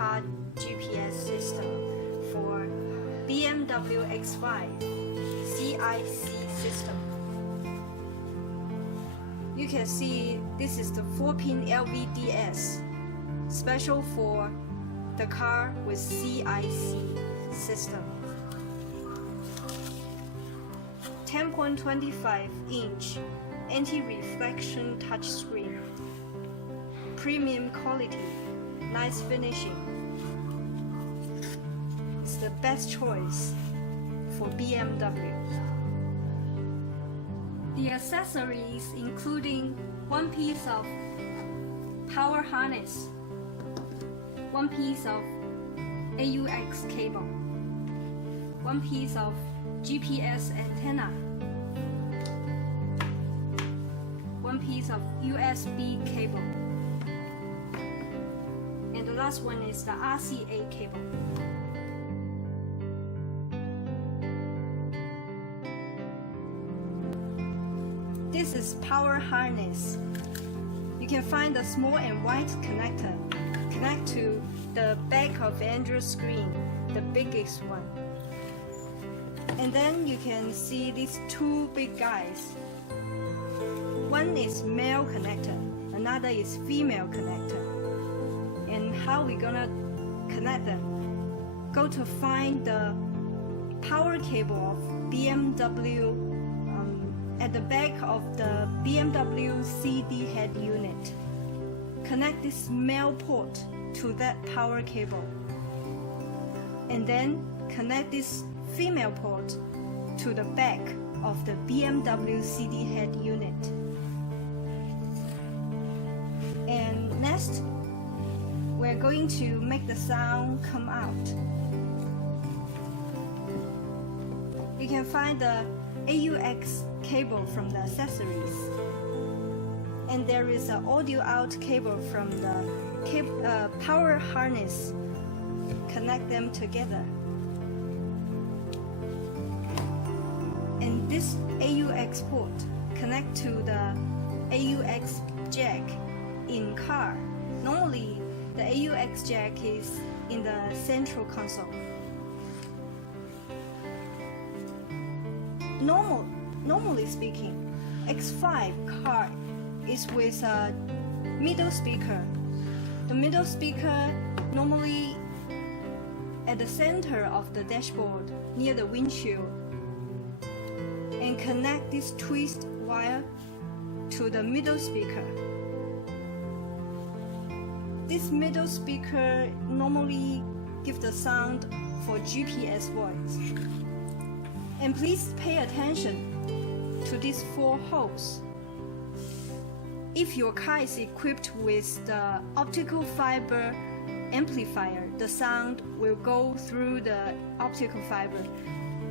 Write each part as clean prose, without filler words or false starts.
in-car GPS system for BMW X5 CIC system. You can see this is the 4-pin LVDS, special for the car with CIC system. 10.25-inch anti-reflection touchscreen, premium quality, nice finishing. It's the best choice for BMW. The accessories including one piece of power harness, one piece of AUX cable, one piece of GPS antenna, one piece of USB cable, and the last one is the RCA cable. This is power harness. You can find the small and white connector. Connect to the back of Android screen, the biggest one. And then you can see these two big guys. One is male connector, another is female connector. And how we gonna connect them? Go to find the power cable of BMW at the back of the BMW CD head unit. Connect this male port to that power cable, and then connect this female port to the back of the BMW CD head unit. And next, we're going to make the sound come out. You can find the AUX cable from the accessories, and there is an audio out cable from the power harness. Connect them together. And this AUX port connect to the AUX jack in car. Normally, the AUX jack is in the central console. Normally speaking, X5 car is with a middle speaker. The middle speaker normally at the center of the dashboard near the windshield, and connect this twist wire to the middle speaker. This middle speaker normally gives the sound for GPS voice. And please pay attention to these 4 holes. If your car is equipped with the optical fiber amplifier, the sound will go through the optical fiber.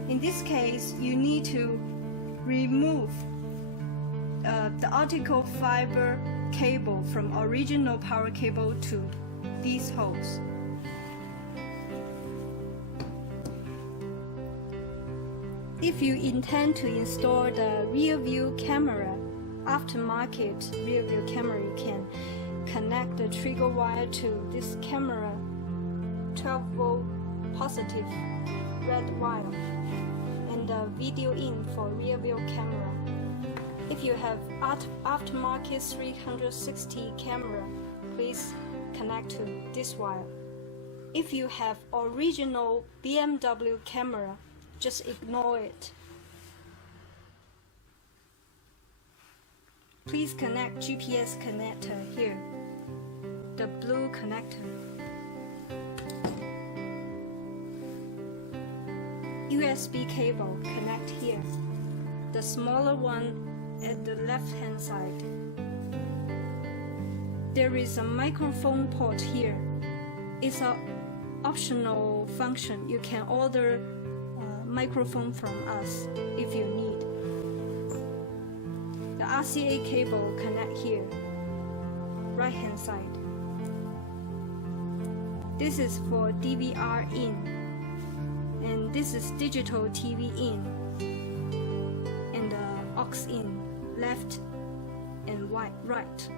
In this case, you need to remove the optical fiber cable from original power cable to these holes. If you intend to install the rear view camera, aftermarket rear view camera, you can connect the trigger wire to this camera 12-volt positive red wire, and the video in for rear view camera. If you have aftermarket 360 camera, please connect to this wire. If you have original BMW camera, just ignore it. Please connect GPS connector here, the blue connector. USB cable connect here, the smaller one at the left hand side. There is a microphone port here. It's an optional function. You can order microphone from us if you need. The RCA cable connect here, right hand side. This is for DVR in, and this is digital TV in, and the aux in, left and right.